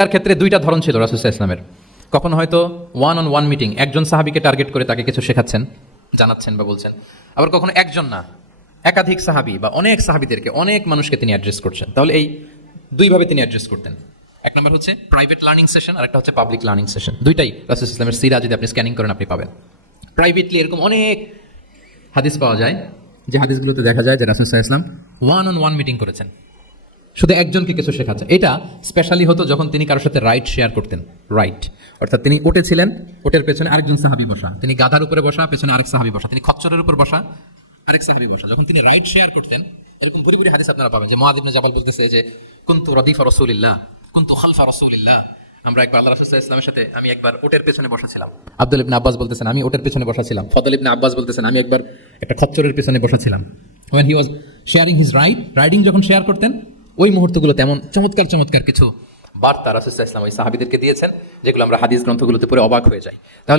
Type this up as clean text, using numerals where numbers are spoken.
তার ক্ষেত্রে দুইটা ধরন ছিল রাসূল সাল্লাল্লাহু আলাইহি ওয়াসাল্লামের। কখনো হয়তো ওয়ান অন ওয়ান মিটিং, একজন সাহাবীকে টার্গেট করে তাকে কিছু শেখাচ্ছেন, জানাচ্ছেন বা বলছেন। আবার কখনো একজন না, একাধিক সাহাবী বা অনেক সাহাবীদেরকে, অনেক মানুষকে তিনি অ্যাড্রেস করছেন। তাহলে এই দুইভাবে তিনি অ্যাড্রেস করতেন। এক নম্বর হচ্ছে প্রাইভেট লার্নিং সেশন, আর একটা হচ্ছে পাবলিক লার্নিং সেশন। দুইটাই রাসূল সাল্লাল্লাহু আলাইহি ওয়াসাল্লামের সিরা যদি আপনি স্ক্যানিং করেন আপনি পাবেন। প্রাইভেটলি এরকম অনেক হাদিস পাওয়া যায়, যে হাদিসগুলোতে দেখা যায় যে রাসূল সাল্লাল্লাহু আলাইহি ওয়াসাল্লাম ওয়ান অন ওয়ান মিটিং করেছেন, শুধু একজনকে কিছু শেখাচ্ছে। এটা স্পেশালি হতো যখন তিনি কারোর সাথে রাইড শেয়ার করতেন। রাইট অর্থাৎ তিনি ওটে ছিলেন, ওটের পেছনে আরেকজন সাহাবী বসা, তিনি গাধার উপরে বসা, পেছনে আরেক সাহাবী বসা, তিনি খচ্চরের উপর বসা, আরেক সাহাবী বসা। যখন তিনি রাইড শেয়ার করতেন, এরকম ভুরি ভুরি হাদিস আপনারা পাবেন, যে মুআয ইবনে জাবাল বলতেছে যে কুনতু রাদিফা রাসূলিল্লাহ, কুনতু খালফা রাসূলিল্লাহ। আমরা একবার আল্লাহ রাসূল সাল্লাল্লাহু আলাইহি ওয়াসাল্লামের সাথে আমি একবার ওটের পেছনে বসা ছিলাম। আব্দুল ইবনে আব্বাস বলতেছেন আমি ওটের পেছনে বসা ছিলাম। ফদল ইবনে আব্বাস বলতেছেন আমি একবার একটা খচ্চরের পেছনে বসা ছিলাম। when he was sharing his riding যখন শেয়ার করতেন, ওই মুহূর্তগুলো তেমন চমৎকার চমৎকার কিছু বার্তা রাসূল সাল্লাল্লাহু আলাইহি ওয়াসাল্লাম ওই সাহাবীদেরকে দিয়েছেন, যেগুলো আমরা হাদিস গ্রন্থগুলোতে পড়ে অবাক হয়ে যাই। তাহলে